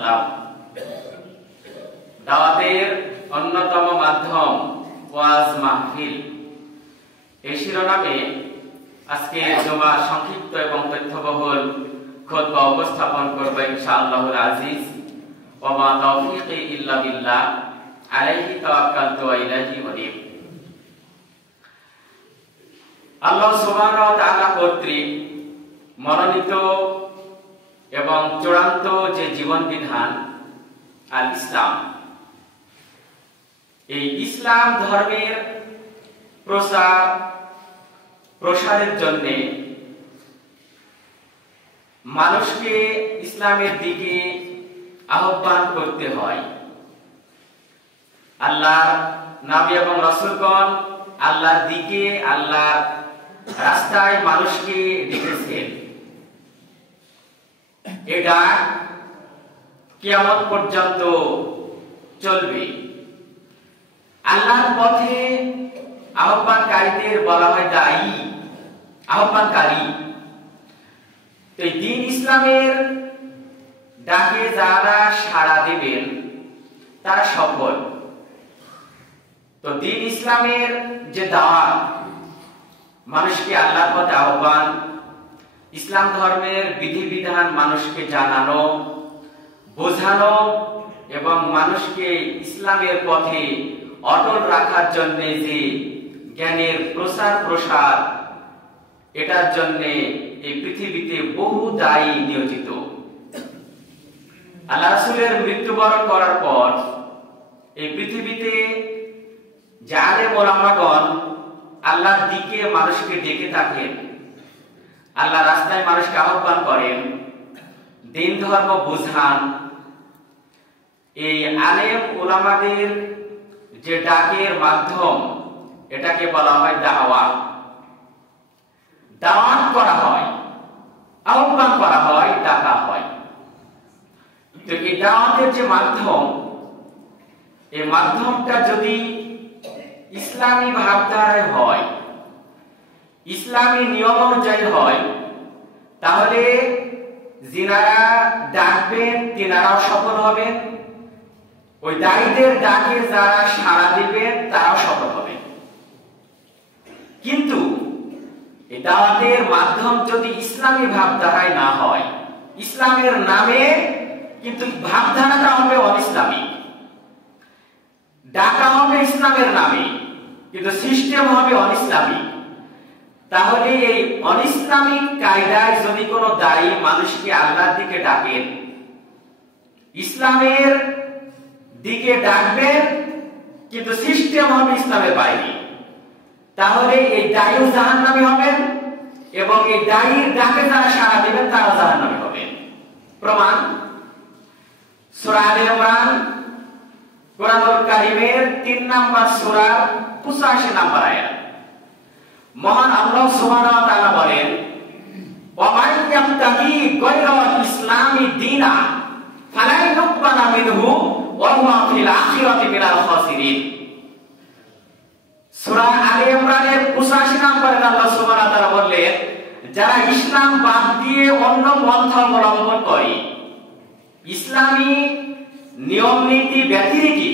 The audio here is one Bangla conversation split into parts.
সাল্লাম। দাওয়াতের অন্যতম মাধ্যম ওয়াজ মাহফিল, এই শিরোনামে আজকে জুমার সংক্ষিপ্ত এবং তথ্যবহুল খুতবা উপস্থাপন করব ইনশাআল্লাহুল আজিজ। ওয়া মা তাওফীকি ইল্লা বিল্লাহ, আলাইহি তাওয়াক্কালতু ওয়া ইলাইহি উনীব। আল্লাহ সুবহানাহু ওয়া তাআলা কর্তৃক মনোনীত এবং চূড়ান্ত যে জীবন বিধান আল ইসলাম, এই ইসলাম ধর্মের প্রসারের জন্য মানুষকে ইসলামের দিকে আহ্বান করতে হয়। আল্লাহর নবী এবং রাসূলগণ আল্লাহর দিকে, আল্লাহর রাস্তায় মানুষকে ডেকেছেন। এটা কিয়ামত পর্যন্ত চলবে। আল্লাহর পথে আহ্বানকারীদের বলা হয় দায়ী, আহ্বানকারী। তো দ্বীন ইসলামের ডাকে যারা সাড়া দেবেন তারা সফল। তো দ্বীন ইসলামের যে দাওয়াত, মানুষকে আল্লাহর পথে আহ্বান, ইসলাম ধর্মের বিধিবিধান মানুষকে জানানো, বোঝানো এবং মানুষকে ইসলামের পথে অটল রাখার জন্য যে জ্ঞানের প্রসার, এটার জন্য এই পৃথিবীতে বহু দায়ী নিয়োজিত। আল্লাহ রাসূলের মৃত্যুবরণ করার পর এই পৃথিবীতে যে আলেম ওলামাগণ আল্লাহর দিকে মানুষকে ডেকে থাকেন, আল্লাহ রাস্তায় মানুষকে আহ্বান করেন, দ্বীন ধর্ম বোঝান, এই আলেম ওলামাদের যে ডাকের মাধ্যম, এটাকে বলা হয় দাওয়াত। দাওয়াত করা হয়, আহ্বান করা হয়, ডাকা হয়। তো এই দাওয়াতের যে মাধ্যম, এই মাধ্যমটা যদি ইসলামী ভাবধারায় হয়, ইসলামী নিয়ম অনুযায়ী হয়, তাহলে যিনারা ডাকবেন তিনারাও সফল হবেন, ওই দায়ীদের ডাকে যারা সাড়া দিবেন তারাও সফল হবে। কিন্তু এই দাওয়াতের মাধ্যম যদি ইসলামী ভাবধারায় না হয়, ইসলামের নামে কিন্তু ভাবধারাটা হবে অনিসলামিক, ডাকা হবে ইসলামের নামে কিন্তু সিস্টেম হবে অনিসলামিক, তাহলে এই অনিসলামিক কায়দায় যদি কোনো দায়ী মানুষকে আল্লাহর দিকে ডাকেন, ইসলামের দিকে ডাকবেন কিন্তু সিস্টেম হবে ইসলামের বাইরে, তাহলে এই দায়ীও জাহান্নামী হবেন এবং এই দায়ীর ডাকে যারা সাড়া দেবেন তারা জাহান্নামী হবেন। প্রমাণ সূরা আলে ইমরান, কোরআনুল কারীমের 3 নম্বর সূরা 85 নম্বর আয়াত। মহান আল্লাহ সুবহানাহু ওয়া তাআলা বলেন, ওয়া মান ইয়াবতাগি গায়রাল ইসলামি দীনা ফালা ইউকবালা মিনহু ওয়া হুয়া ফিল আখিরাতি মিনাল খাসিরিন। সূরা আলে ইমরানের 85 নম্বরে আল্লাহ সুবহানাহু ওয়া তাআলা বললেন, যারা ইসলাম বাদ দিয়ে অন্য পন্থা অবলম্বন করে, ইসলামী নিয়ম নীতি ব্যতিরেকে,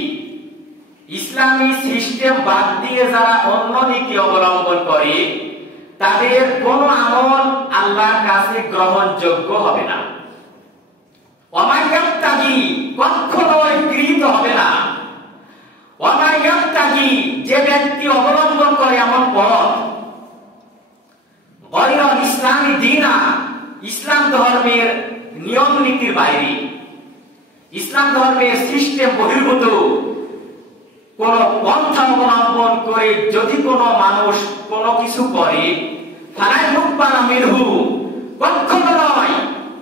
ইসলামী সিস্টেম বাদ দিয়ে যারা অন্য নীতি অবলম্বন করে, তাদের কোন আমল আল্লাহর কাছে গ্রহণযোগ্য হবে না। ওয়ামায়াত্তাগি, কখনোই গৃহীত হবে না। ওয়ামায়াত্তাগি, যে ব্যক্তি অবলম্বন করে এমন পথ, গায়রাল ইসলামি দীনা, ইসলাম ধর্মের নিয়ম নীতির বাইরে, ইসলাম ধর্মের সিস্টেম বহির্ভূত কোন পন্থা অবলম্বন করে যদি কোনো মানুষ কোনো কিছু করে, ফালা ইউকবালা মিনহু, কখনো নয়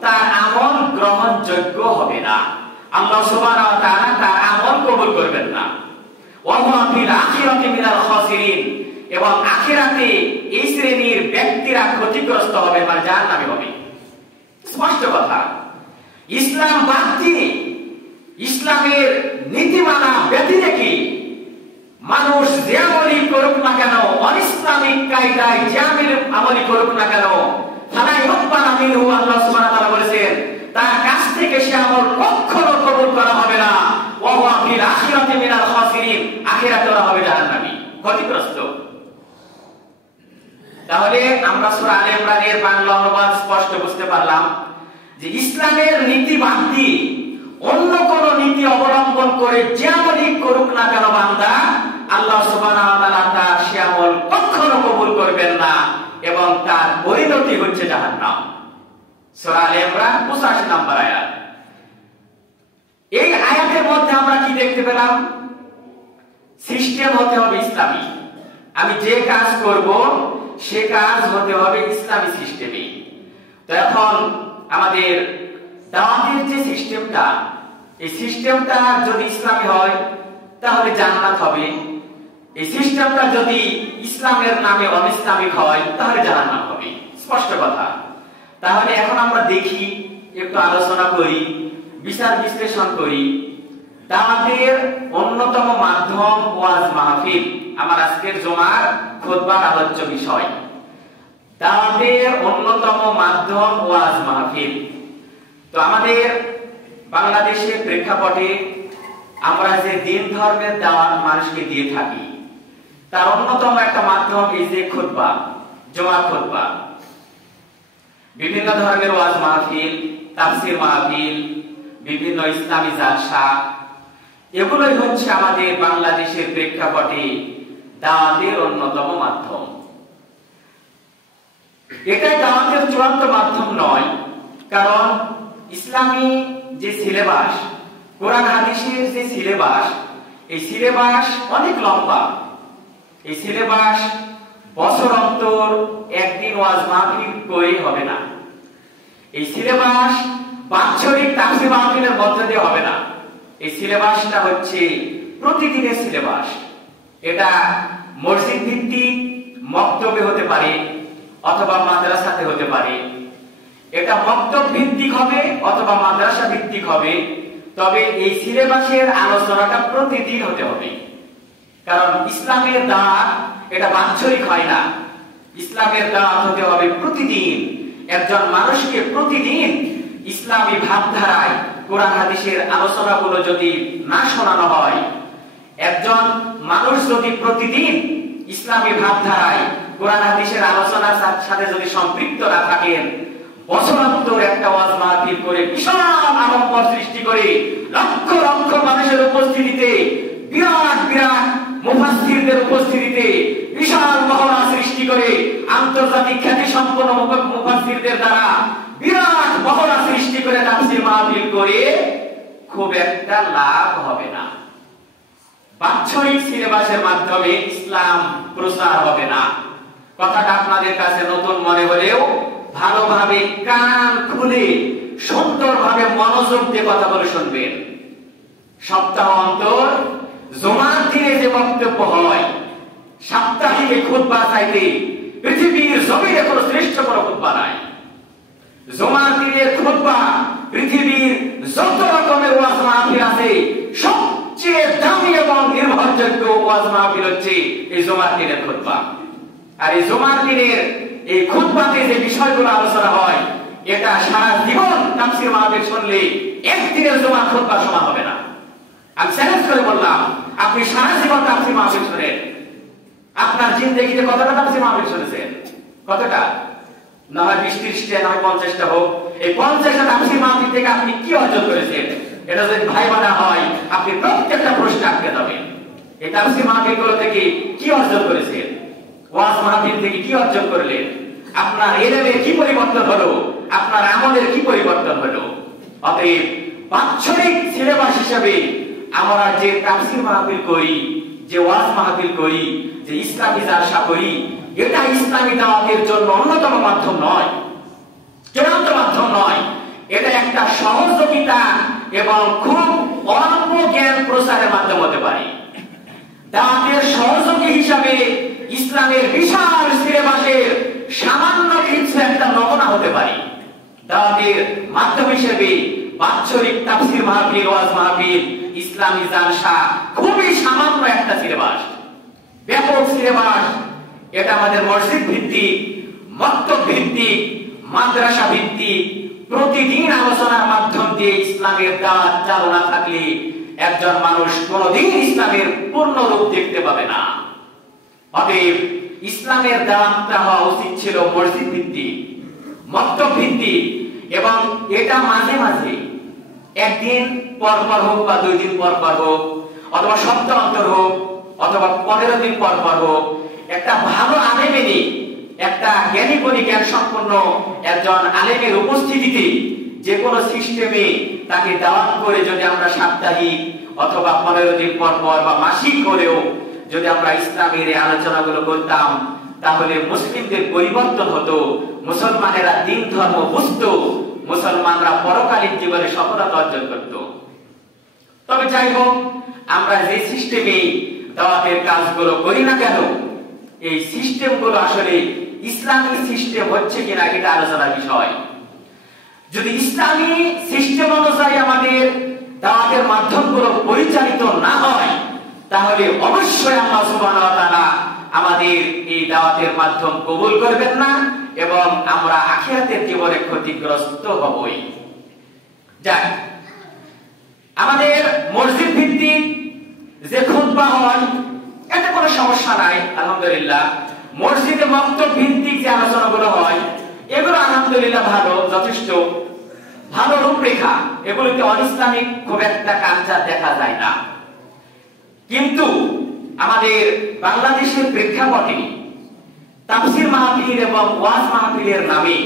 তার আমল গ্রহণযোগ্য হবে না। আল্লাহ সুবহানাহু ওয়া তাআলা তার আমল কবুল করবেন না। ওয়া হুয়া ফিল আখিরাতি মিনাল খাসিরিন, এবং আখিরাতে এই শ্রেণীর ব্যক্তিরা ক্ষতিগ্রস্ত হবে, মানে জাহান্নামী হবে। স্পষ্ট কথা। ইসলাম বাদ দিয়ে, ইসলামের নীতিমালা ব্যতিরেকে মানুষ যে আমলই করুক না কেন, অনিসলামিক কায়দায় যে আমলই করুক না কেন, ফালা ইউকবালা মিনহু, আল্লাহ সুবহানাহু ওয়া তাআলা বলেছেন তার কাছ থেকে সে আমল কখনো আমরা সূরা আলে ইমরানের বাংলা অনুবাদ স্পষ্ট বুঝতে পারলাম যে ইসলামের নীতি বাদ দিয়ে অন্য কোন নীতি অবলম্বন করে যেমনই করুক না কেন বান্দা, আল্লাহ সুবহানাহু ওয়া তাআলা তার সে আমল কখনো কবুল করবেন না এবং তার পরিণতি হচ্ছে জাহান্নাম। সূরা আলে ইমরান 85 নম্বর আয়াত। এই আয়াতের মধ্যে আমরা কি দেখতে পেলাম? সিস্টেম হতে হবে ইসলামী। আমি যে কাজ করব সে কাজ হতে হবে ইসলামী সিস্টেমে। তো এখন আমাদের দাওয়াতের যে সিস্টেমটা, এই সিস্টেমটা যদি ইসলামী হয় তাহলে জান্নাত হবে। এই সিস্টেমটা যদি ইসলামের নামে অনিসলামিক হয় তাহলে জাহান্নাম হবে। স্পষ্ট কথা। তাহলে এখন আমরা দেখি, একটু আলোচনা করি, বিচার বিশ্লেষণ করি। দাওয়াতের অন্যতম মাধ্যম ওয়াজ মাহফিল আমার আজকের জুমার খুতবার আলোচ্য বিষয়। দাওয়াতের অন্যতম মাধ্যম ওয়াজ মাহফিল। তো আমাদের বাংলাদেশের প্রেক্ষাপটে আমরা যে দিন ধর্মের দাওয়াত মানুষকে দিয়ে থাকি তার অন্যতম একটা মাধ্যম এই যে খুতবা, জুমার খুতবা। বিভিন্ন ধর্মের ওয়াজ মাহফিল, তাফসীর মাহফিল, বিভিন্ন ইসলামী জালসা, এগুলোই হচ্ছে আমাদের বাংলাদেশের প্রেক্ষাপটে দাওয়াতের অন্যতম মাধ্যম। এটা দাওয়াতের চূড়ান্ত মাধ্যম নয়, কারণ ইসলামী যে সিলেবাস, কোরআন হাদিসের যে সিলেবাস, এই সিলেবাস অনেক লম্বা। এই সিলেবাস বছর অন্তর একদিন ওয়াজ মাহফিল করে হবে না। এই সিলেবাস বাৎসরিক তাফসীর মাহফিলের মধ্যে দিয়ে হবে না। এই সিলেবাসটা হচ্ছে প্রতিদিনের সিলেবাস। এটা মসজিদ ভিত্তিক মক্তবে হতে পারে অথবা মাদ্রাসাতে হতে পারে। এটা মক্তব ভিত্তিক হবে অথবা মাদ্রাসা ভিত্তিক হবে, তবে এই সিলেবাসের আলোচনাটা প্রতিদিন হতে হবে। কারণ ইসলামের দাওয়াত এটা বাৎসরিক হয় না। ইসলামের দাওয়াত হতে হবে প্রতিদিন। একজন মানুষকে প্রতিদিন ইসলামী ভাবধারায় কোরআন হাদিসের আলোচনাগুলো যদি না শোনানো হয়, একজন মানুষ যদি প্রতিদিন ইসলামী ভাবধারায় কোরআন হাদিসের আলোচনার সাথে যদি সম্পৃক্ত না থাকেন, বছরান্তর একটা ওয়াজ মাহফিল করে বিশাল আড়ম্বর সৃষ্টি করে লক্ষ লক্ষ মানুষের উপস্থিতিতে, বিরাট বিরাট মুফাসসিরদের উপস্থিতিতে বিশাল মহড়া সৃষ্টি করে, আন্তর্জাতিক খ্যাতি সম্পন্ন মুফাসসিরদের দ্বারা বিরাট মহড়া সৃষ্টি করে তাফসীর মাহফিল করে খুব একটা লাভ হবে না। বাৎসরিক সিলেবাসের মাধ্যমে ইসলাম প্রচার হবে না। কথাটা আপনাদের কাছে নতুন মনে হলেও ভালোভাবে কান খুলে সুন্দরভাবে মনোযোগ দিয়ে কথা বলে শুনবেন। সপ্তাহ অন্তর জুমার দিনে যে বক্তব্য হয়, সাপ্তাহিক খুতবা চাইতে পৃথিবীর জমিনে কোনো শ্রেষ্ঠ কোনো খুতবা নাই। জুমার দিনের খুতবা পৃথিবীর যত রকমের ওয়াজ মাহফিল আছে সবচেয়ে দামি এবং নির্ভরযোগ্য ওয়াজ মাহফিল হচ্ছে এই জুমার দিনের খুতবা। আর এই জুমার দিনের এই খুতবাতে যে বিষয়গুলো আলোচনা হয়, এটা সারা জীবন তাফসীর মাহফিল শুনলে একদিনের জুমার খুতবা সমান হবে না। আমি চ্যালেঞ্জ করে বললাম, আপনি সারা জীবন তাফসীর মাহফিল শুনেন, আপনার জিন্দেগিতে কতটা তাফসীর মাহফিল শুনেছেন? কতটা? না হয় 20-30টা, না হয় 50টা হোক। এই 50টা তাফসীর মাহফিল থেকে আপনি কি অর্জন করেছেন? এটা যদি ভাইবানা হয়, আপনি প্রত্যেকটা প্রশ্ন আটকে যাবেন। এই তাফসীর মাহফিলগুলো থেকে কি অর্জন করেছেন? ওয়াজ মাহফিল থেকে কি অর্জন করলেন? আপনার ইলমের কি পরিবর্তন হলো? আপনার আমলের কি পরিবর্তন হলো? অতএব বাৎসরিক সিলেবাস হিসেবে আমরা যে তাফসীর মাহফিল করি, যে ওয়াজ মাহফিল করি, যে ইসলামী জালসা করি, এটা ইসলামী দাওয়াতের জন্য অন্যতম মাধ্যম নয়, চূড়ান্ত মাধ্যম নয়। এটা একটা সহযোগিতা এবং খুব অল্প জ্ঞান প্রচারের মাধ্যম হতে পারে। দাওয়াতের সহযোগী হিসাবে ইসলামের বিশাল সিলেবাসের সামান্য কিছু একটা নমুনা হতে পারে। দাওয়াতের মাধ্যম হিসেবে বাৎসরিক তাফসীর মাহফিল, ওয়াজ মাহফিল, ইসলামী জালসা খুবই সামান্য একটা সিলেবাস, ব্যাপক সিলেবাস। এটা আমাদের মসজিদ ভিত্তিক, মক্তব ভিত্তিক, মাদ্রাসা ভিত্তিক প্রতিদিন আলোচনার মাধ্যম দিয়ে ইসলামের দাওয়াত চালু না থাকলে একজন মানুষ কোনদিন ইসলামের পূর্ণ রূপ দেখতে পাবে না। অতএব ইসলামের দাওয়াতটা হওয়া উচিত ছিল মসজিদ ভিত্তিক, মক্তব ভিত্তিক, এবং এটা মাঝে মাঝে একদিন পর পর হোক বা 2 দিন পর পর হোক অথবা সপ্তাহ অন্তর হোক অথবা 15 দিন পর পর হোক একটা ভালো আলেমেরই, একটা জ্ঞানী গুণী জ্ঞান সম্পন্ন একজন আলেমের উপস্থিতিতে যে কোনো সিস্টেমে তাকে দাওয়াত করে যদি আমরা সাপ্তাহিক অথবা 15 দিন পর পর বা মাসিক করেও যদি আমরা ইসলামের এই আলোচনাগুলো করতাম, তাহলে মুসলিমদের পরিবর্তন হতো, মুসলমানেরা দিন ধর্ম বুঝতো, মুসলমানরা পরকালীন জীবনে সফলতা অর্জন করত। তবে যাই হোক, আমরা যে সিস্টেমে দাওয়াতের কাজগুলো করি না কেন, এই সিস্টেমগুলো আসলে ইসলামী সিস্টেম হচ্ছে কিনা এটা আলোচনার বিষয়। যদি ইসলামী সিস্টেম অনুযায়ী আমাদের দাওয়াতের মাধ্যমগুলো পরিচালিত না হয়, তাহলে অবশ্যই আল্লাহ সুবহানাহু ওয়া তাআলা আমাদের এই দাওয়াতের মাধ্যম কবুল করবেন না এবং আমরা আখিরাতের জীবনে ক্ষতিগ্রস্ত হবই। যাক, আমাদের মসজিদ ভিত্তিক যে খুতবা হয় এতে কোনো সমস্যা নাই, আলহামদুলিল্লাহ। মসজিদে মক্তব ভিত্তিক যে আলোচনাগুলো হয় এগুলো আলহামদুলিল্লাহ ভালো, যথেষ্ট ভালো রূপরেখা, এগুলোতে অনিসলামিক খুব একটা কালচার দেখা যায় না। কিন্তু আমাদের বাংলাদেশের প্রেক্ষাপটে তাফসীর মাহফিল এবং ওয়াজ মাহফিলের নামে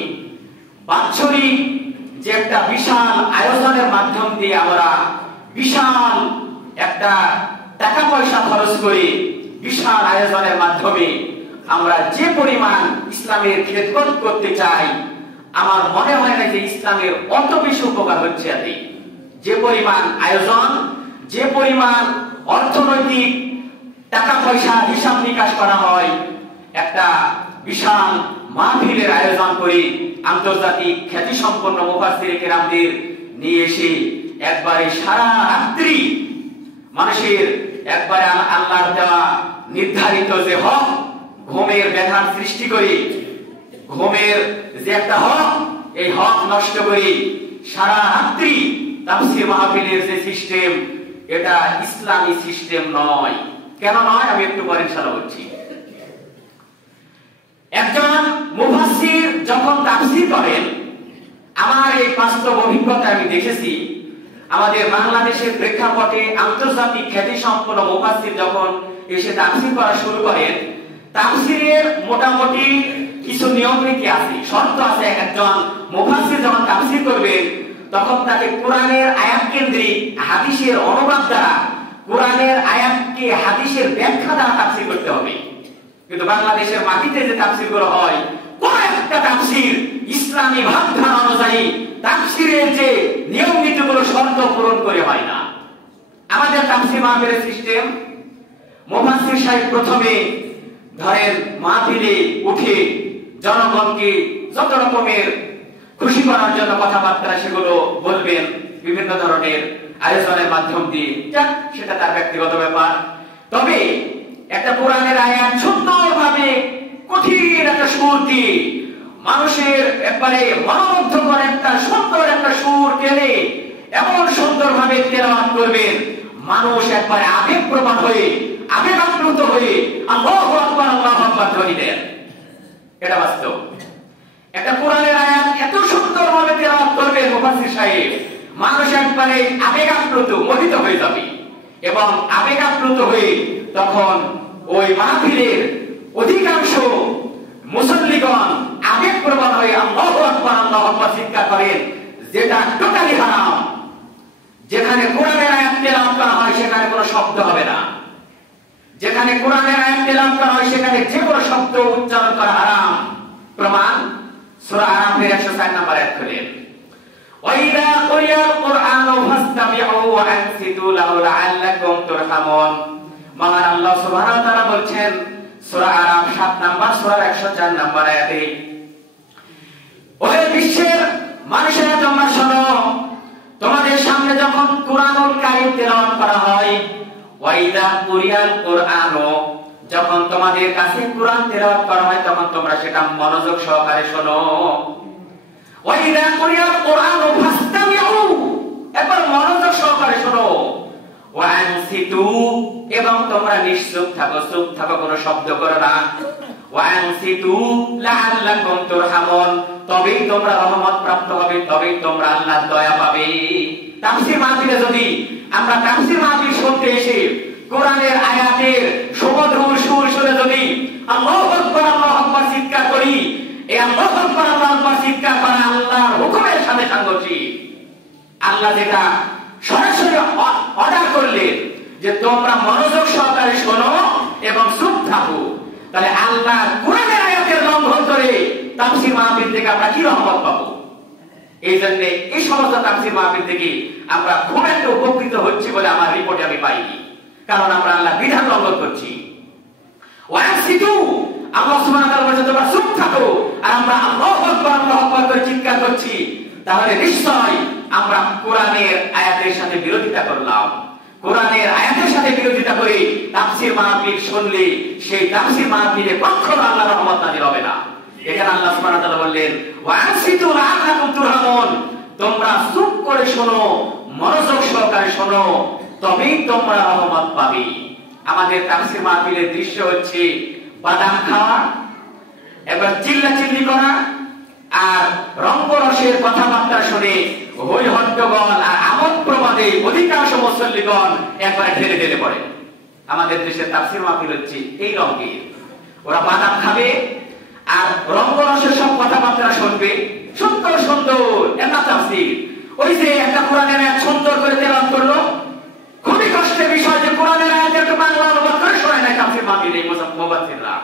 বাৎসরিক যে একটা বিশাল আয়োজনের মাধ্যম দিয়ে আমরা বিশাল একটা টাকা পয়সা খরচ করে বিশাল আয়োজনের মাধ্যমে আমরা যে পরিমাণ ইসলামের খেদমত করতে চাই, আমার মনে হয় না যে ইসলামের অত বেশি উপকার হচ্ছে এতে। যে পরিমাণ আয়োজন, যে পরিমাণ অর্থনৈতিক টাকা পয়সা হিসাব নিকাশ করা হয়, একটা বিশাল মাহফিলের আয়োজন করে আন্তর্জাতিক খ্যাতি সম্পন্ন মুফাসসির কিরামদের নিয়ে এসে একবারে সারা রাত্রি মানুষের একবারে আল্লাহর দেওয়া নির্ধারিত যে হক, ঘুমের ব্যাঘাত সৃষ্টি করে ঘুমের যে একটা হক, এই হক নষ্ট করে সারা রাত্রি তাফসীর মাহফিলের যে সিস্টেম, এটা ইসলামী সিস্টেম নয়। কেন নয় আমি একটু পরে ইনশাআল্লাহ বলছি। একজন মুফাসসির যখন তাফসীর করেন, আমার এই বাস্তব অভিজ্ঞতা আমি দেখেছি, আমাদের বাংলাদেশের প্রেক্ষাপটে আন্তর্জাতিক খ্যাতি সম্পন্ন মুফাসসির যখন এসে তাফসীর করা শুরু করেন, তাফসীরের মোটামুটি কিছু নিয়ম নীতি আছে, শর্ত আছে। একজন মুফাসসির যখন তাফসীর করবেন তখন তাকে কোরআনের আয়াত কেন্দ্রিক হাদিসের অনুবাদ দ্বারা কোরআনের আয়াতকে হাদিসের ব্যাখ্যা দ্বারা তাফসীর করতে হবে। কিন্তু বাংলাদেশের মাটিতে যে তাফসীরগুলো হয়, কোন একটা তাফসীর ইসলামী ভাবধারা অনুযায়ী তাফসীরের যে নিয়ম নীতিগুলো শর্ত পূরণ করে হয় না। আমাদের তাফসীর মাহফিলের সিস্টেম, মুফাসসির সাহেব প্রথমে ধরেন মাহফিলে উঠে জনগণকে যত রকমের খুশি করার জন্য কথাবার্তা সেগুলো বলবেন বিভিন্ন ধরনের আয়োজনের মাধ্যম দিয়ে, যাক সেটা তার ব্যক্তিগত ব্যাপার। তবে একটা কোরআনের আয়াত সুন্দরভাবে কঠিন একটা সুর দিয়ে মানুষের একবারে মনোমুগ্ধকর একটা সুন্দর একটা সুর টেনে এমন সুন্দরভাবে তেলাওয়াত করবেন, মানুষ একবারে আবেগপ্রবণ হয়ে আবেগাপ্লুত হয়ে আল্লাহু আকবার আল্লাহু আকবার ধ্বনি দেন। এটা বাস্তব। একটা কোরআনের আয়াত এত সুন্দরভাবে তেলাওয়াত করবেন মুফাসসির সাহেব, মানুষ একবারে আবেগাপ্লুত মোহিত হয়ে যাবে এবং আবেগাপ্লুত হয়ে তখন ওই মাহফিলের অধিকাংশ মুসল্লিগণ আবেগপ্রবণ হয়ে আল্লাহু আকবার আল্লাহু আকবার চিৎকার করেন, যেটা টোটালি হারাম। যেখানে কোরআনের আয়াত তেলাওয়াত করা হয় সেখানে কোনো শব্দ হবে না, যেখানে কোরআনের আয়াত তেলাওয়াত করা হয় সেখানে যে কোনো শব্দ উচ্চারণ করা হারাম। প্রমাণ সূরা আরাফের 104 নম্বর আয়াত খুলেন, ওয়াইদা কুরিয়াল কুরআনু ফাসতামিউ ওয়া আনসিতু লাহু লাআল্লাকুম তুরহামুন। মহান আল্লাহ সুবহানাহু ওয়া তাআলা বলছেন সূরা আরাফ 7 নম্বর সূরার 104 নম্বর আয়াতে, ওহে বিশ্বের মানুষেরা তোমরা শোনো, তোমাদের সামনে যখন কুরআনুল কারীম তেলাওয়াত করা হয়, ওয়াইদা কুরিয়াল কুরআনু, যখন তোমাদের কাছে কুরআন তেলাওয়াত করা হয় তখন তোমরা সেটা মনোযোগ সহকারে শোনো। ওয়াইদা কুরিয়াল কুরআনু ফাসতামিউ, একবার মনোযোগ সহকারে শোনো। ওয়া আনসিতু, এবং তোমরা নিশ্চুপ থাকো, চুপ থাকো, কোনো শব্দ করো না। ওয়ানসিতু লাআল্লাকুম তুরহামুন, তবেই তোমরা রহমত প্রাপ্ত হবে, তবেই তোমরা আল্লাহর দয়া পাবে। তাফসীর মাহফিলে যদি আমরা তাফসীর মাহফিল শুনতে এসে কোরআনের আয়াতের সুমধুর সুর শুনে যদি আল্লাহু আকবার চিৎকার করি, এই আল্লাহু আকবার চিৎকার করা আল্লাহর হুকুমের সাথে সাংঘর্ষিক। আল্লাহ যেটা সরাসরি অর্ডার করলেন যে তোমরা মনোযোগ সহকারে শোনো এবং চুপ থাকো, তাহলে আল্লাহ কোরআনের আয়াতের লঙ্ঘন করে তাফসীর মাহফিল থেকে আমরা কি রহমত পাবো? এই জন্য এই সমস্ত তাফসীর মাহফিল থেকে আমরা খুব একটা উপকৃত হচ্ছি বলে আমার রিপোর্টে আমি পাইনি, কারণ আমরা আল্লাহ বিধান লঙ্ঘন করছি। ওয়াসিতু, আল্লাহ সুবহানাহু ওয়া তাআলা বলেছেন তোমরা চুপ থাকো, আর আমরা আল্লাহু আকবার করে চিৎকার করছি, তাহলে নিশ্চয় আমরা কোরআনের আয়াতের সাথে বিরোধিতা করলাম। কোরআনের আয়াতের সাথে বিরোধিতা করে তাফসীর মাহফিল শুনলে সেই তাফসীর মাহফিলে কখনো আল্লাহর রহমত নাযিল হবে না। এখানে আল্লাহ সুবহানাহু ওয়া তাআলা বললেন ওয়াসিতু লাআল্লাকুম তুরহামুন, তোমরা চুপ করে শোনো, মনোযোগ সহকারে শোনো, তবেই তোমরা রহমত পাবে। আমাদের তাফসীর মাহফিলের দৃশ্য হচ্ছে বাদাম খাওয়া, এবার চিল্লাচিল্লি করা, আর রঙ্গরসের কথাবার্তা শুনে হই হট্টগোল আর আমোদ প্রমোদে অধিকাংশ মুসল্লিগণ একবারে ঢেলে ঢেলে পড়ে। আমাদের দেশের তাফসীর মাহফিল হচ্ছে এই রঙের। ওরা বাদাম খাবে আর রঙ্গরসের সব কথাবার্তা শুনবে, সুন্দর সুন্দর একটা তাফসীর। ওই যে একটা কোরআনের আয়াত সুন্দর করে তেলাওয়াত করলো, খুবই কষ্টের বিষয় যে কোরআনের আয়াতের তো বাংলা অনুবাদ করে শোনায় না তাফসীর মাহফিলে মুফাসসিররা।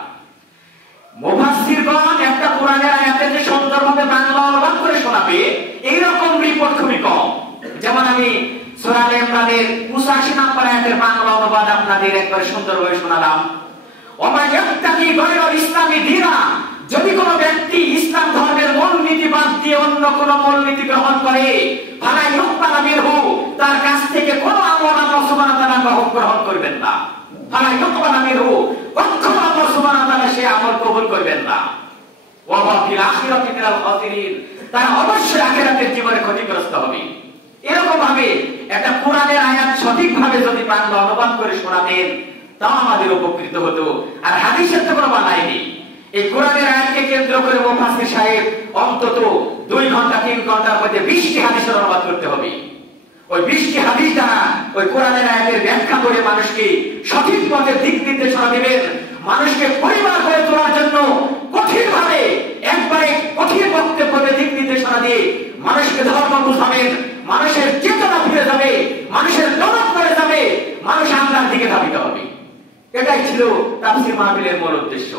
মুফাসসিরগণ একটা কোরআনের আয়াতের যে সুন্দরভাবে বাংলা অনুবাদ করে শোনাবে, এইরকম রিপোর্ট খুবই কম। যেমন আমি সূরা আলে ইমরানের 85 নম্বর আয়াতের বাংলা অনুবাদ আপনাদের একবার সুন্দরভাবে শোনালাম। ওমা ইয়াত্তাকি গায়রা ইসলামি দীনা, যদি কোনো ব্যক্তি ইসলাম ধর্মের মূলনীতি বাদ দিয়ে অন্য কোন মূলনীতি গ্রহণ করে, ফালা ইউকবালা মিনহু, তার কাছ থেকে কোনো আমল আল্লাহ সুবহানাহু ওয়া তাআলা গ্রহণ করবেন না। ফালা ইউকবালা মিনহু, কখনো আল্লাহ সুবহানাহু ওয়া তাআলা সেই আমল কবুল করবেন না। ওয়া হুয়া ফিল আখিরাতি মিনাল খাসিরিন, তার অবশ্যই আখিরাতের জীবনে ক্ষতিগ্রস্ত হবে। এরকম ভাবে একটা কোরআনের আয়াত সঠিকভাবে যদি বাংলা অনুবাদ করে শোনাতেন, তাও আমাদের উপকৃত হতো। আর হাদিসের তো কোনো বালাই নেই। এই কোরআনের আয়াতকে কেন্দ্র করে মুফাসসির সাহেব অন্তত 2 ঘন্টা 3 ঘন্টার মধ্যে 20টি হাদিসের অনুবাদ করতে হবে। ওই 20টি হাদিস দ্বারা ওই কোরআনের আয়াতের ব্যাখ্যা করে মানুষকে সঠিক পথে দিক নির্দেশনা দিবেন, মানুষকে পরিবার গড়ে তোলার জন্য কঠিনভাবে একবারে কঠিন বক্তব্যে দিক নির্দেশনা দিয়ে মানুষকে ধর্ম বুঝাবেন, মানুষের চেতনা ফিরে যাবে, মানুষের দরদ করে যাবে, মানুষ আল্লাহর দিকে ধাবিত হবে। এটাই ছিল তাফসীর মাহফিলের মূল উদ্দেশ্য।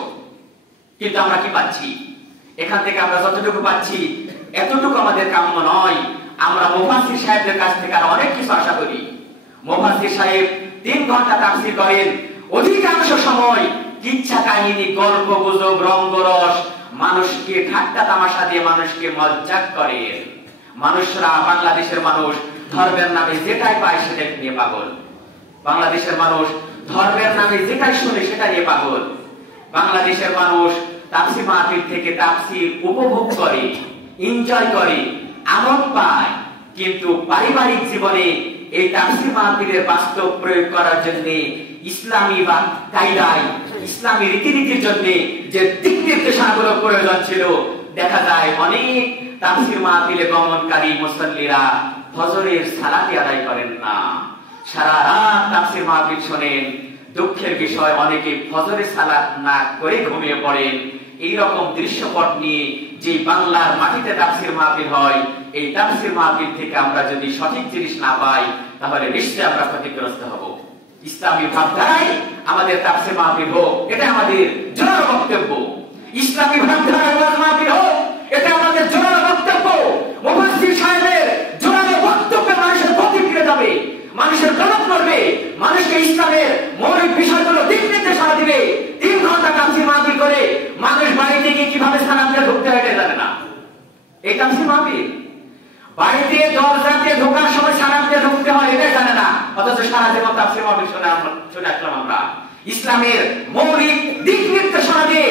কিন্তু আমরা কি পাচ্ছি? এখান থেকে আমরা যতটুকু পাচ্ছি এতটুকু আমাদের কাম্য নয়। আমরা মুফাসসির সাহেবদের কাছ থেকে আরো অনেক কিছু আশা করি। মুফাসসির সাহেব 3 ঘন্টা তাফসীর করেন, অধিকাংশ সময় কিচ্ছা কাহিনী, গল্প গুজব, রঙ্গরস, মানুষকে ঠাট্টা তামাশা দিয়ে মানুষকে মজ্জাক করেন। মানুষরা, বাংলাদেশের মানুষ ধর্মের নামে যেটাই পায় সেটাই নিয়ে পাগল। বাংলাদেশের মানুষ ধর্মের নামে যেটাই শুনে সেটা নিয়ে পাগল। বাংলাদেশের মানুষ তাফসীর মাহফিল থেকে তাফসীর উপভোগ করে, এনজয় করে, আনন্দ পায়, কিন্তু পারিবারিক জীবনে এই তাফসীর মাহফিলের বাস্তব প্রয়োগ করার জন্য ইসলামী বা কায়দায়, ইসলামী রীতিনীতির জন্য যে দিক নির্দেশনাগুলো প্রয়োজন ছিল, দেখা যায় অনেক তাফসীর মাহফিলে গমনকারী মুসল্লিরা ফজরের সালাত আদায় করেন না, সারা রাত তাফসীর মাহফিল শোনেন। দুঃখের বিষয়, অনেকে ফজরের সালাত না করে ঘুমিয়ে পড়েন। এই রকম দৃশ্যপট নিয়ে যে বাংলার মাটিতে তাফসীর মাহফিল হয়, এই তাফসীর মাহফিল থেকে আমরা যদি সঠিক জিনিস না পাই, তাহলে নিশ্চয়ই আমরা ক্ষতিগ্রস্ত হব। ইসলামী ভাবধারায় আমাদের তাফসীর মাহফিল হোক, এটা আমাদের জোরালো বক্তব্য। ইসলামী ভাবধারায় ওয়াজ মাহফিল হোক, এটা আমাদের জোরালো বক্তব্য। মুফাসসির সাহেবের জোরালো বক্তব্যে মানুষের গতি ফিরে যাবে, মানুষের দরদ নড়বে, মানুষকে ইসলামের মৌলিক বিষয়গুলো দিক নির্দেশনা দিবে। 3 ঘন্টা তাফসীর মাহফিল করে মানুষ বাড়িতে গিয়ে কিভাবে সালাম দিয়ে ঢুকতে হয় এটা জানে না। এই তাফসীর মাহফিল বাড়িতে দরজা দিয়ে ঢোকার সময় সালাম দিয়ে ঢুকতে হয় এটা জানে না, অথচ সারা জীবন তাফসীর মাহফিল শুনে আসলাম আমরা। ইসলামের মৌলিক দিক নির্দেশনা দিয়ে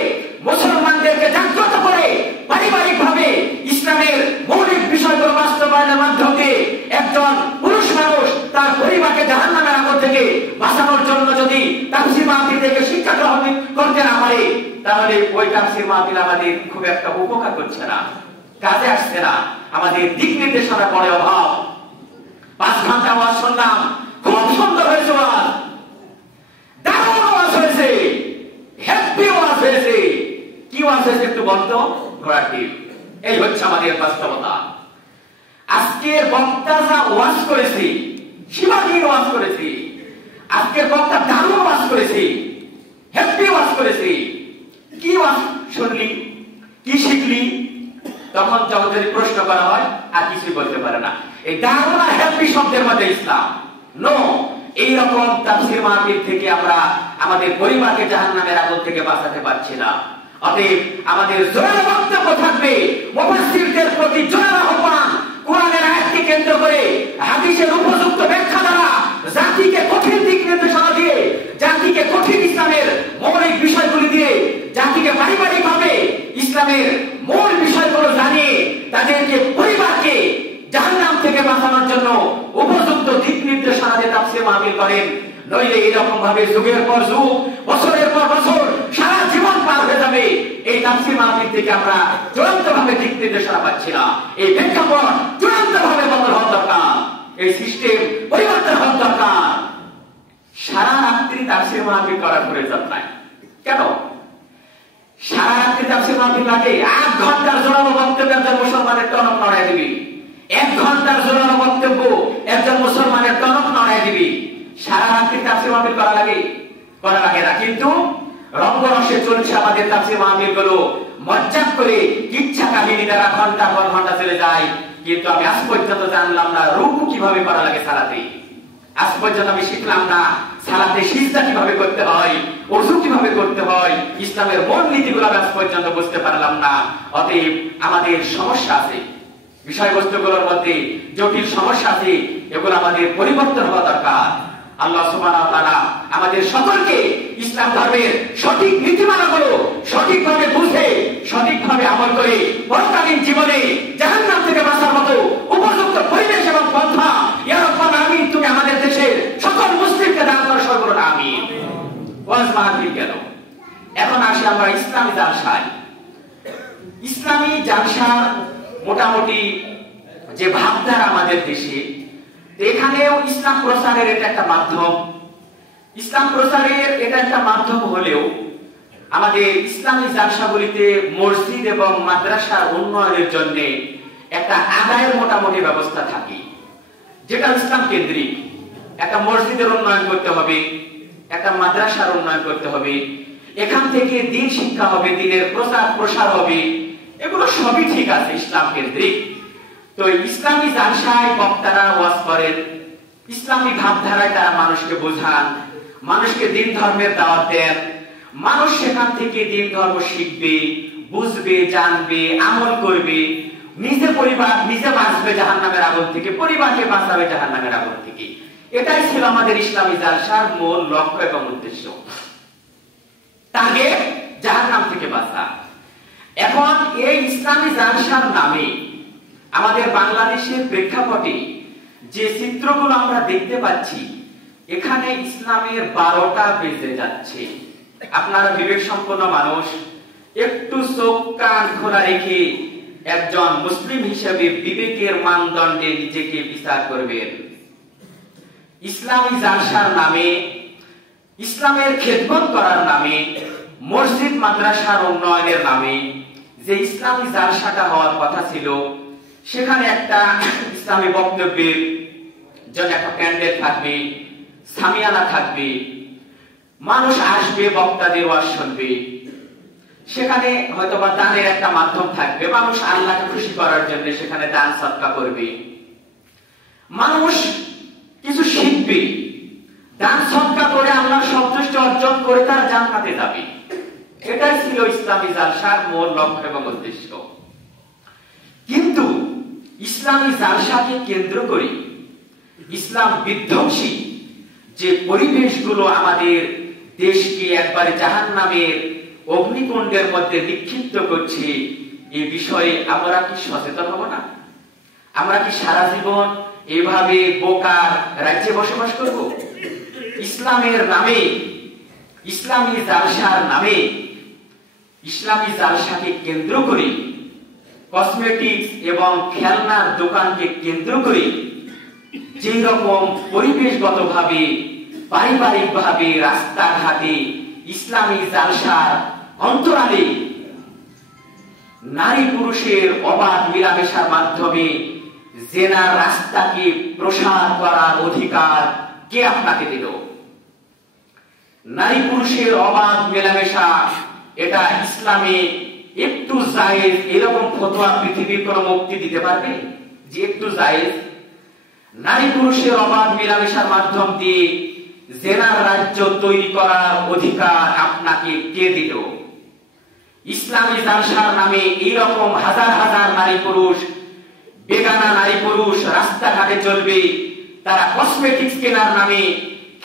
মুসলমানদেরকে জাগ্রত করে পারিবারিকভাবে ইসলামের মৌলিক বিষয়গুলো বাস্তবায়নের মাধ্যমে একজন পুরুষ মানুষ তার পরিবারকে জাহান্নামের আগুন থেকে বাঁচানোর জন্য যদি তাফসীর মাহফিল থেকে শিক্ষা গ্রহণ করতে না পারে, তাহলে ওই তাফসীর মাহফিল আমাদের খুব একটা উপকার করছে না, কাজে আসছে না। আমাদের দিক নির্দেশনা বড় অভাব। 5 ঘন্টা ওয়াজ শুনলাম, খুব সুন্দর হয়েছে ওয়াজ, দারুণ ওয়াজ হয়েছে, হ্যাপি ওয়াজ হয়েছে। কি ওয়াজ হয়েছে একটু বলতো? ঘোড়ার ডিম। এই হচ্ছে আমাদের বাস্তবতা। আজকের বক্তা যা ওয়াজ করেছে, সীমাহীন ওয়াজ করেছে। আজকের বক্তা দারুণ ওয়াজ করেছে, হ্যাপি ওয়াজ করেছে। কি ওয়াজ শুনলি, কি শিখলি? তখন যখন যদি প্রশ্ন করা হয় আর কিছুই বলতে পারে না। এই দারুণ আর হ্যাপি শব্দের মধ্যে ইসলাম নো। এইরকম তাফসীর মাহফিল থেকে আমরা আমাদের পরিবারকে জাহান্নামের আগুন থেকে বাঁচাতে পারছি না। অতএব আমাদের জোরালো বক্তব্য থাকবে, মুফাসসিরদের প্রতি জোরালো আহ্বান, কোরআনের আয়াতকে কেন্দ্র করে হাদিসের উপযুক্ত ব্যাখ্যা দ্বারা জাতিকে কঠিন দিক নির্দেশনা দিয়ে, জাতিকে কঠিন ইসলামের মৌলিক বিষয়গুলি দিয়ে, জাতিকে পারিবারিকভাবে ইসলামের মূল বিষয়গুলো জানিয়ে তাদেরকে পরিবারকে জাহান্নাম থেকে বাঁচানোর জন্য উপযুক্ত দিক নির্দেশনা দিয়ে তাফসীর মাহফিল করেন। নইলে এরকম ভাবে যুগের পর যুগ, বছরের পর বছর, সারা জীবন পার হয়ে যাবে। এই তাফসীর মাহফিল থেকে আমরা চূড়ান্ত ভাবে দিক নির্দেশনা পাচ্ছি না। এই প্রেক্ষাপট চূড়ান্ত ভাবে বদল হওয়া দরকার, এই সিস্টেম পরিবর্তন হওয়া দরকার। সারা রাত্রি তাফসীর মাহফিল করার প্রয়োজন নাই। কেন সারা রাত্রি তাফসীর মাহফিল লাগে? 8 ঘন্টার জোরালো বক্তব্য একজন মুসলমানের টনক নড়ায় দিবি। 1 ঘন্টার জোরালো বক্তব্য একজন মুসলমানের টনক নড়ায় দিবি। সারা রাত্রি তাফসীর মাহফিল করা লাগে? করা লাগে না। কিন্তু রঙ্গরসে চলছে আমাদের তাফসীর মাহফিল গুলো, মজ্জাক করে ইচ্ছা কাহিনী দ্বারা ঘন্টা পর ঘন্টা চলে যায়। কিন্তু আমি আজ পর্যন্ত জানলাম না রুকু কিভাবে করা লাগে সালাতে। আজ পর্যন্ত আমি শিখলাম না সালাতে সিজদা কিভাবে করতে হয়, ওযু কিভাবে করতে হয়। ইসলামের মূল নীতিগুলো আজ পর্যন্ত বুঝতে পারলাম না। অতএব আমাদের সমস্যা আছে, বিষয়বস্তুগুলোর মধ্যে জটিল সমস্যা আছে, এগুলো আমাদের পরিবর্তন হওয়া দরকার। আল্লাহ সুবহানাহু ওয়া তাআলা আমাদের সকলকে ইসলাম ধর্মের সঠিক নীতিমালাগুলো সঠিকভাবে বুঝে সঠিকভাবে আমল করে পরকালীন জীবনে জাহান্নাম থেকে বাঁচার মতো উপযুক্ত পরিবেশ এবং পন্থা ইয়া রাব্বাল আলামিন তুমি আমাদের দেশের সকল মুসলিমকে দান করো, সর্বদা আমিন। ওয়াজ মাহফিল গেল, এখন আসি আমরা ইসলামী জালসায়। ইসলামী জালসার মোটামুটি যে ভাবধারা আমাদের দেশে, এখানেও ইসলাম প্রচারের এটা একটা মাধ্যম। ইসলাম প্রচারের এটা একটা মাধ্যম হলেও আমাদের ইসলামী জালসাগুলিতে মসজিদ এবং মাদ্রাসার উন্নয়নের জন্য একটা আদায়ের মোটামুটি ব্যবস্থা থাকে, যেটা ইসলাম কেন্দ্রিক। একটা মসজিদের উন্নয়ন করতে হবে, একটা মাদ্রাসার উন্নয়ন করতে হবে, এখান থেকে দিন শিক্ষা হবে, দিনের প্রচার প্রসার হবে, এগুলো সবই ঠিক আছে, ইসলাম কেন্দ্রিক। তো ইসলামী জালসায় বক্তারা ওয়াজ করেন, ইসলামী ভাবধারায় তারা মানুষকে বোঝান, মানুষকে দিন ধর্মের দাওয়াত দেন। মানুষ সেখান থেকে দিন ধর্ম শিখবে, বুঝবে, জানবে, আমল করবে, নিজে পরিবার নিজে বাঁচবে জাহান্নামের আগুন থেকে, পরিবারকে বাঁচাবে জাহান্নামের আগুন থেকে। এটাই ছিল আমাদের ইসলামী জালসার মূল লক্ষ্য এবং উদ্দেশ্য। টার্গেট জাহান্নাম থেকে বাঁচা। এখন এই ইসলামী জালসার নামে আমাদের বাংলাদেশের প্রেক্ষাপটে যে চিত্রগুলো আমরা দেখতে পাচ্ছি, এখানে ইসলামের 12টা বেজে যাচ্ছে। আপনারা বিবেক সম্পন্ন মানুষ, একটু চোখ কান খোলা রেখে একজন মুসলিম হিসেবে বিবেকের মানদণ্ডে নিজেকে বিচার করবেন। ইসলামী জালসার নামে, ইসলামের খেদমত করার নামে, মসজিদ মাদ্রাসার উন্নয়নের নামে যে ইসলামী জালসাটা হওয়ার কথা ছিল, সেখানে একটা ইসলামী বক্তব্যের জন্য একটা প্যান্ডেল থাকবে, সামিয়ানা থাকবে, মানুষ আসবে, বক্তাদের ওয়াজ শুনবে, সেখানে হয়তো বা দানের একটা মাধ্যম থাকবে, মানুষ আল্লাহকে খুশি করার জন্য সেখানে দান সদকা করবে, মানুষ কিছু শিখবে, দান সদকা করে আল্লাহর সন্তুষ্টি অর্জন করে তার জান্নাতে যাবে। এটাই ছিল ইসলামী জালসার মূল লক্ষ্য এবং উদ্দেশ্য। কিন্তু ইসলামী জালসাকে কেন্দ্র করে ইসলাম বিধ্বংসী যে পরিবেশগুলো আমাদের দেশকে একবারে জাহান্নামের অগ্নিকুণ্ডের মধ্যে নিক্ষিপ্ত করছে, এই বিষয়ে আমরা কি সচেতন হব না? আমরা কি সারা জীবন এভাবে বোকার রাজ্যে বসবাস করব? ইসলামের নামে, ইসলামী জালসার নামে ইসলামী জালসাকে কেন্দ্র করে, কসমেটিক্স এবং খেলনার দোকানকে কেন্দ্র করে যেই রকম পরিবেশগতভাবে, পারিবারিকভাবে রাস্তাঘাটে ইসলামী জালসার অন্তরালে নারী পুরুষের অবাধ মেলামেশার মাধ্যমে জেনার রাস্তাকে প্রসার করার অধিকার কে আপনাকে দিল? নারী পুরুষের অবাধ মেলামেশা এটা ইসলামে একটু জায়েজ, এরকম ফতোয়া পৃথিবীর কোন মুক্তি দিতে পারবে যে একটু জায়েজ? নারী পুরুষের অবাধ মেলামেশার মাধ্যম দিয়ে জেনার রাজ্য তৈরি করার অধিকার আপনাকে কে দিল? ইসলামী জালসার নামে এইরকম হাজার হাজার নারী পুরুষ, বেগানা নারী পুরুষ রাস্তাঘাটে চলবে, তারা কসমেটিক্স কেনার নামে,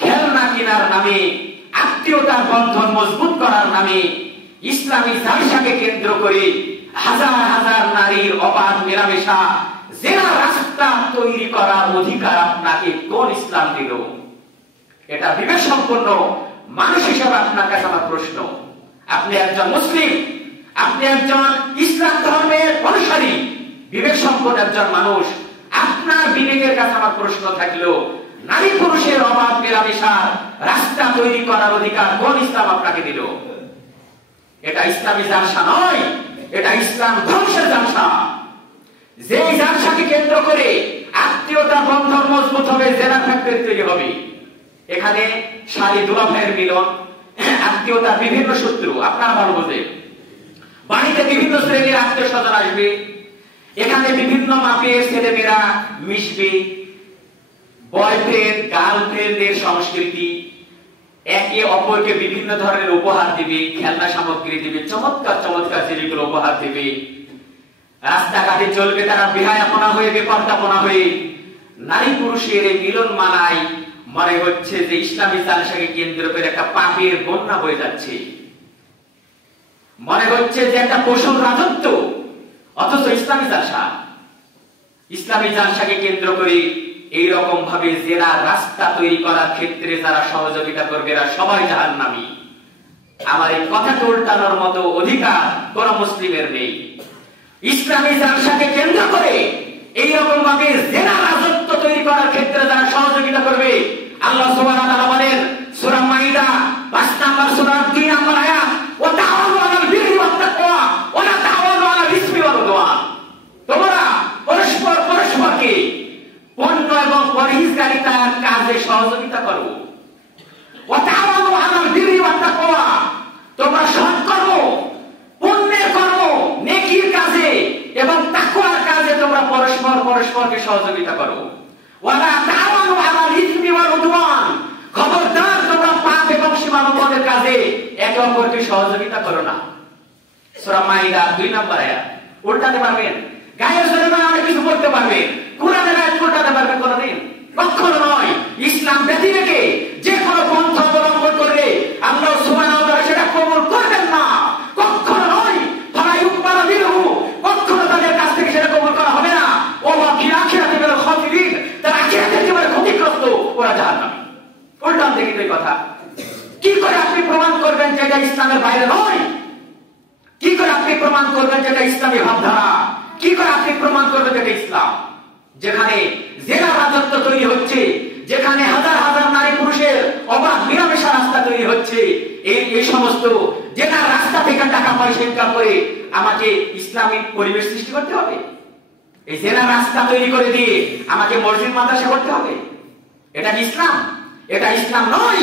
খেলনা কেনার নামে, আত্মীয়তার বন্ধন মজবুত করার নামে ইসলামী জালসাকে কেন্দ্র করে হাজার হাজার নারীর অবাধ মেলামেশা, জেনার রাস্তা তৈরি করার অধিকার আপনাকে কোন ইসলাম দিল? এটা বিবেক সম্পন্ন মানুষ হিসেবে আপনার কাছে আমার প্রশ্ন। আপনি একজন মুসলিম, আপনি একজন ইসলাম ধর্মের অনুসারী, বিবেক সম্পন্ন একজন মানুষ, আপনার বিবেকের কাছে আমার প্রশ্ন থাকলো, নারী পুরুষের অবাধ মেলামেশার রাস্তা তৈরি করার অধিকার কোন ইসলাম আপনাকে দিল? এটা ইসলামী জালসা নয়, এটা ইসলাম ধ্বংসের জালসা। যে জালসাকে কেন্দ্র করে আত্মীয়তা বন্ধন মজবুত হবে, জেনার ফ্যাক্টরি তৈরি হবে। এখানে শালী দুলাভাইয়ের মিলন, আত্মীয়তার বিভিন্ন শত্রু, আপনার ভালো বোঝে, বাড়িতে বিভিন্ন শ্রেণীর আত্মীয় স্বজন আসবে, এখানে বিভিন্ন মাপের ছেলেমেয়েরা মিশবে, বয়ফ্রেন্ড গার্লফ্রেন্ডের সংস্কৃতি, একে অপরকে বিভিন্ন ধরনের উপহার দিবে, খেলনা সামগ্রী দিবে, চমৎকার চমৎকার জিনিসগুলো উপহার দিবে, রাস্তাঘাটে চলবে তারা বেহায়াপনা হয়ে, বেপরদাপনা হয়ে। নারী পুরুষের এই মিলন মানায় মনে হচ্ছে যে ইসলামী জালসাকে কেন্দ্র করে একটা পাপের বন্যা বয়ে যাচ্ছে, মনে হচ্ছে যে একটা পশুর রাজত্ব। অথচ ইসলামী জালসাকে কেন্দ্র করে এইরকম ভাবে জেনার রাস্তা তৈরি করার ক্ষেত্রে যারা সহযোগিতা করবে এরা সবাই জাহান্নামী। আমার এই কথাটা উল্টানোর মতো অধিকার কোন মুসলিমের নেই। ইসলামী জালসাকে কেন্দ্র করে এইরকম ভাবে জেনার রাজত্ব তৈরি করার ক্ষেত্রে যারা সহযোগিতা করবে, আল্লাহ সুবহানাহু ওয়া তাআলা বলেন সূরা মাইদা ৫ নম্বর সূরা ২ নম্বর আয়াত, ওয়া তাআওয়ানু আলাল বিররি ওয়াত তাকওয়া ওয়া লা তাআওয়ানু আলাল ইসমি ওয়াল উদওয়ান। তোমরা পরস্পরকে পুণ্য এবং পরহেজগারিতার কাজে সহযোগিতা করো। ওয়া তাআওয়ানু আলাল বিররি ওয়াত তাকওয়া, তোমরা সৎকর্ম, পুণ্যের কর্ম, নেকির কাজে এবং তাকওয়ার কাজে তোমরা পরস্পরকে সহযোগিতা করো। ওয়া লা তাআওয়ানু আলাল ইসমি ওয়াল উদওয়ান, খবরদার তোমরা পাপ এবং সীমালঙ্ঘনের কাজে একে অপরকে সহযোগিতা করো না। সূরা মাইদা ২ নম্বর আয়াত। উল্টাতে পারবেন? গায়ের জোরে না অনেক কিছু বলতে পারবেন, কোরআনের আয়াত উল্টাতে পারবেন কোনদিন? কখনো নয়। ইসলাম ব্যতি রেখে যে কোনো পন্থা অবলম্বন করলে আল্লাহ সুবহানাহু ওয়া তাআলা সেটা কবুল করবেন না, কখনো নয়। ফালা ইউকবালু মিনহু, কখনো তাদের কাছ থেকে সেটা কবুল করা হবে না। ওয়া হুয়া ফিল আখিরাতি মিনাল খাসিরিন, তারা আখিরাতের জীবনে ক্ষতিগ্রস্ত, ওরা জাহান্নামী। উল্টান দেখি এই কথা। কি করে আপনি প্রমাণ করবেন যে এটা ইসলামের বাইরে নয়? কি করে আপনি প্রমাণ করবেন যে এটা ইসলামী ভাবধারা? কি করে আপনি প্রমাণ করবেন যে এটা ইসলাম? যেখানে জেনার রাজত্ব তৈরি হচ্ছে, যেখানে হাজার হাজার নারী পুরুষের অবাধ মেলামেশা রাস্তা তৈরি হচ্ছে, এই সমস্ত জেনার রাস্তা থেকে টাকা পয়সা ইনকাম করে আমাকে ইসলামিক পরিবেশ সৃষ্টি করতে হবে? এই জেনার রাস্তা তৈরি করে দিয়ে আমাকে মসজিদ মাদ্রাসা করতে হবে? এটা কি ইসলাম? এটা ইসলাম নয়।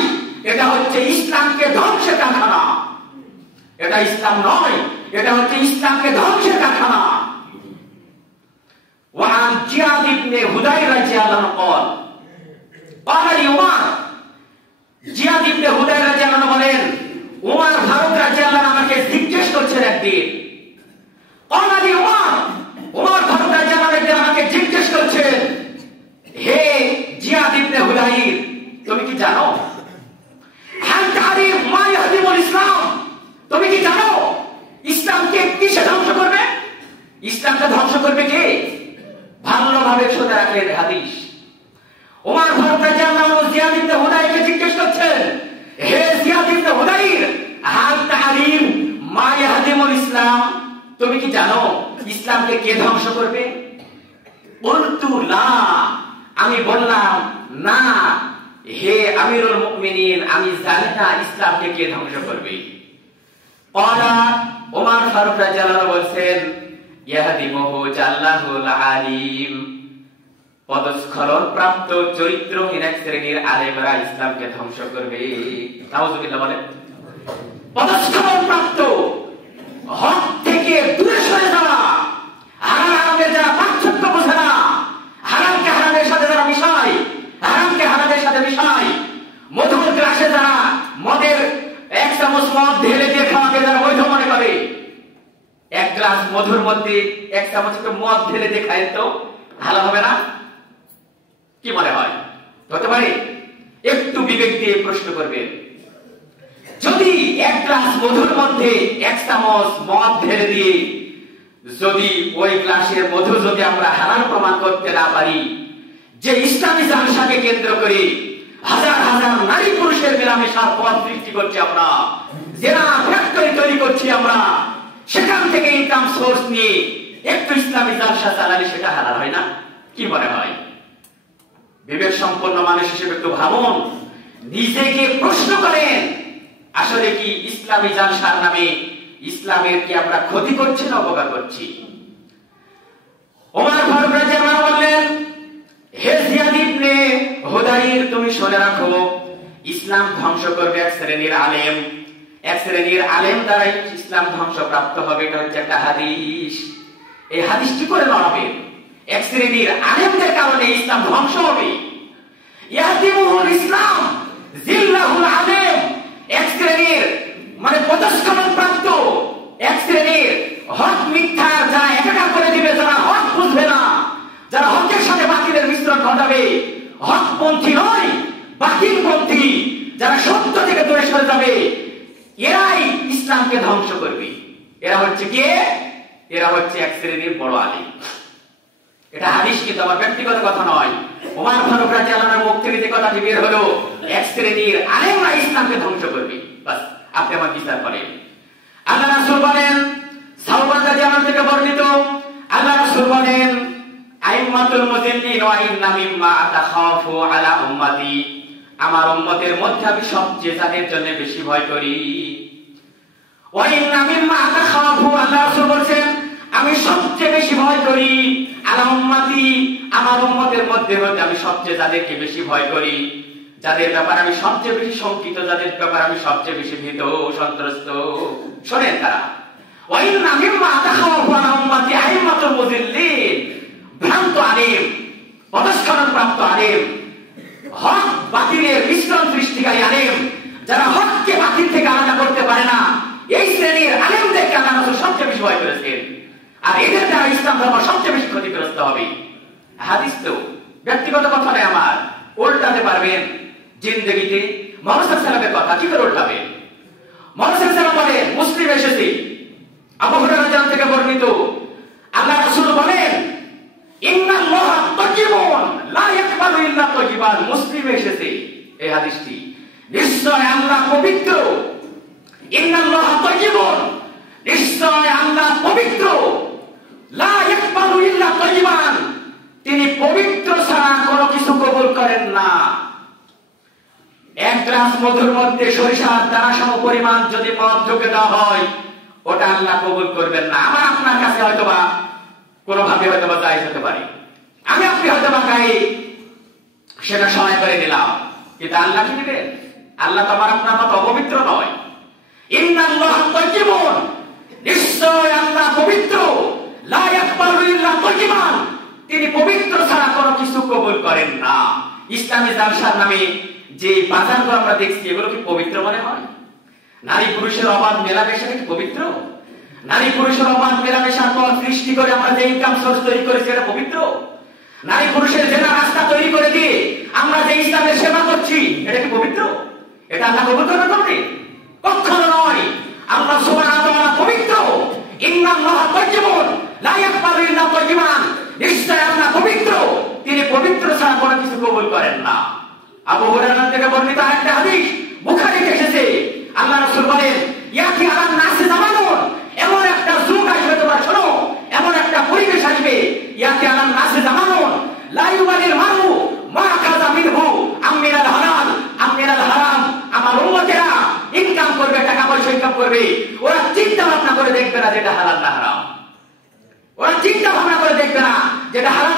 এটা হচ্ছে ইসলামকে ধ্বংসের কারখানা। এটা ইসলাম নয়, এটা হচ্ছে ইসলামকে ধ্বংসের কারখানা। وعن زياد بن هدير رضي الله عنه قال قال لي عمر, জিয়াদ ইবনে হুদায়র রাদিয়াল্লাহু আনহু বলেন, উমর ফারুক রাদিয়াল্লাহু আনহু আমাকে জিজ্ঞেস করছেন একদিন। قال لي عمر, উমর ফারুক রাদিয়াল্লাহু আনহু আমাকে জিজ্ঞেস করছেন, হে জিয়াদ ইবনে হুদায়র, তুমি কি জানো হাল তারিফ মা ইয়াহদিমুল ইসলাম, তুমি কি জানো ইসলামকে কিসে ধ্বংস করবে? ইসলামকে ধ্বংস করবে কে? ভালোভাবে শুনে রাখেন হাদিস। ওমর ফারুক রাদিয়াল্লাহু আনহু জিয়াদ ইবনে হুদায়রকে জিজ্ঞেস করছেন, হে জিয়াদ ইবনে হুদায়র, হাল তারিফ মা ইয়াহদিমুল ইসলামকে কে ধ্বংস করবে? বলতু লা, আমি বললাম না হে আমিরুল মুমিনিন, আমি জানি না ইসলামকে কে ধ্বংস করবে। ক্বালা, ওমর ফারুক রাদিয়াল্লাহু আনহু বলছেন, ইয়াহদিমুহু জাল্লাহুল আলিম, পদস্খলন প্রাপ্ত চরিত্রহীন এক শ্রেণীর আলেমরা ইসলামকে ধ্বংস করবে। নাউযুবিল্লাহ বলেন। পদস্খলন প্রাপ্ত, হক থেকে দূরে সরে যাওয়া, হারাম হারামের যারা পার্থক্য বোঝে না, হারামকে হারামের সাথে যারা মিশায়, হারামকে হারামের সাথে মিশায়, মধুর গ্লাসে যারা মদের এক চামচ মদ ঢেলে দিয়ে খাওয়াকে যারা বৈধ মনে করে, এক গ্লাস মধুর মধ্যে এক চামচ মদ ঢেলে দিয়ে খায় তো ভালো হবে না? কি মনে হয় হতে পারে? একটু বিবেক দিয়ে প্রশ্ন করবেন। যদি এক গ্লাস মধুর মধ্যে এক চামচ মদ ঢেলে দিয়ে যদি ওই গ্লাসের মধু যদি আমরা হারাম প্রমাণ করতে না পারি, যে ইসলামী জালসাকে কেন্দ্র করে হাজার হাজার নারী পুরুষের মেলামেশার পথ সৃষ্টি করছি আমরা, জেনা ফ্যাক্টরি তৈরি করছি আমরা, সেখান থেকে ইনকাম সোর্স নিয়ে একটু ইসলামী জালসা চালালে সেটা হালাল হয় না? কি মনে হয়? বিবেক সম্পন্ন মানুষ হিসেবে একটু ভাবুন, নিজেকে প্রশ্ন করেন, আসলে কি ইসলামী জালসার নামে ইসলামের কি আমরা ক্ষতি করছি না উপকার করছি? ওমর ফারুক রাদিয়াল্লাহু আনহু বললেন, হে জিয়াদ ইবনে হুদাইর, তুমি শুনে রাখো, ইসলাম ধ্বংস করবে এক শ্রেণীর আলেম, এক শ্রেণীর আলেম দ্বারাই ইসলাম ধ্বংসপ্রাপ্ত হবে। এটা হচ্ছে একটা হাদিস। এই হাদিসটি করে লড়াবে, এক শ্রেণীর আলেমদের কারণে ইসলাম ধ্বংস হবে। ইয়াতিমুল ইসলাম জিল্লাহুল আলেম, এক শ্রেণীর মানে পদস্খলন প্রাপ্ত, এক শ্রেণীর হক মিথ্যা যারা একাকার করে দিবে, যারা হক বুঝবে না, যারা হকের সাথে বাতিলের মিশ্রণ ঘটাবে, হকপন্থী নয় বাতিলপন্থী, যারা সত্য থেকে দূরে সরে যাবে, এরাই ইসলামকে ধ্বংস করবে। এরা হচ্ছে কে? এরা হচ্ছে এক শ্রেণীর বড় আলেম। এটা হাদিস, কিন্তু আমার ব্যক্তিগত কথা নয়। ওমর ফারুক রাদিয়াল্লাহু আনহুর মুখ থেকে যে কথাটি বের হলো, এক শ্রেণীর আলেমরা ইসলামকে ধ্বংস করবে, বাস আপনি আমার বিচার করেন। আল্লাহ রাসূল বলেন, সাওবান রাদিয়াল্লাহু আনহু থেকে বর্ণিত, আল্লাহ রাসূল বলেন, আইম্মাতুল মুজিল্লিন ওয়া ইন্না মিম্মা আতাখাফু আলা উম্মতি, আমার উম্মতের মধ্যে আমি সবচেয়ে যাদের জন্য বেশি ভয় করি, ওয়া ইন্না মিম্মা আতাখাফু, আল্লাহ রাসূল বলেন আমি সবচেয়ে বেশি ভয় করি আলা উম্মতি, আমার উম্মতের মধ্যে হতে আমি সবচেয়ে যাদেরকে বেশি ভয় করি, যাদের ব্যাপারে আমি সবচেয়ে বেশি শঙ্কিত, যাদের ব্যাপারে আমি সবচেয়ে বেশি ভীত সন্ত্রস্ত, শোনেন তারা, ওয়া ইন্না মিম্মা আতাখাফু আলা উম্মতি আইম্মাতুল মুজিল্লিন, ভ্রান্ত আলেম, পদস্খলন প্রাপ্ত আলেম, হক বাতিলের মিশ্রণ সৃষ্টিকারী আলেম, যারা হককে বাতিল থেকে আলাদা করতে পারে না, এই শ্রেণীর আলেমদেরকে আল্লাহ রাসূল সবচেয়ে বেশি ভয় করেছেন। আর এদের দ্বারা ইসলাম ধর্ম সবচেয়ে বেশি ক্ষতিগ্রস্ত হবে। হাদিস তো ব্যক্তিগত কথা নয় আমার, উল্টাতে পারবেন জিন্দেগিতে। মুহাম্মদ সাল্লাল্লাহু আলাইহি ওয়াসাল্লামের কথা কি করে উল্টাবেন? মুহাম্মদ সাল্লাল্লাহু আলাইহি ওয়াসাল্লাম বলেন, মুসলিম এসেছে, আবু হুরায়রা রাদিয়াল্লাহু থেকে বর্ণিত, আল্লাহ রাসূল বলেন, ইন্নাল্লাহা তাইয়্যিবুন লা ইয়াকবালু ইল্লা তাইয়্যিবান, মুসলিম এসেছে এই হাদিসটি, নিশ্চয় আল্লাহ পবিত্র, ইন্নাল্লাহা তাইয়্যিবুন, নিশ্চয় আল্লাহ পবিত্র, লা ইয়াকবালু ইল্লা তাইয়্যিবান, তিনি পবিত্র ছাড়া কোনো কিছু কবুল করেন না। এক গ্লাস মধুর মধ্যে সরিষার দানা সম পরিমাণ যদি মদ ঢুকে দেওয়া হয়, ওটা আল্লাহ কবুল করবেন না। আমার আপনার কাছে হয়তোবা কোনোভাবে হয়তোবা জায়েজ হতে পারে, আমি আপনি হয়তোবা গায়ে সেটা সহায় করে দিলাম, কিন্তু আল্লাহ কি দিবেন? আল্লাহ তো আমার আপনার মতো অপবিত্র নয়। ইন্নাল্লাহা তাইয়্যিবুন, নিশ্চয় আল্লাহ পবিত্র, লা ইয়াকবালু ইল্লা তাইয়্যিবান, তিনি পবিত্র ছাড়া কোনো কিছু কবুল করেন না। ইসলামী জালসার নামে যে বাজারগুলো আমরা দেখছি, এগুলো কি পবিত্র মনে হয়? নারী পুরুষের অবাধ মেলামেশা কি পবিত্র? নারী পুরুষের অবাধ মেলামেশার পর সৃষ্টি করে আমরা যে ইনকাম সোর্স তৈরি করেছি, এটা পবিত্র? নারী পুরুষের জেনা রাস্তা তৈরি করে দিয়ে আমরা যে ইসলামের সেবা করছি, এটা কি পবিত্র? এটা আল্লাহ কবুল করবেন না? কখনো নয়। আল্লাহ সুবহানাহু ওয়া তাআলা পবিত্র, ইন্নাল্লাহা তাইয়্যিবুন লা ইয়াকবালু ইল্লা তাইয়্যিবান, নিশ্চয় আল্লাহ পবিত্র, তিনি পবিত্র ছাড়া কোনো কিছু কবুল করেন না। আবু হুরায়রা থেকে বর্ণিত একটা হাদিস বুখারীতে এসেছে, আল্লাহ রাসূল বলেন, ইয়াতি আলান নাসি জামানুন, এমন একটা যুগ আসবে, তোমরা শোনো, এমন একটা করবে, ওরা চিন্তা ভাবনা করে দেখবে না যেটা হালাল না হারাম, ওরা চিন্তা ভাবনা করে দেখবে না যেটা হালাল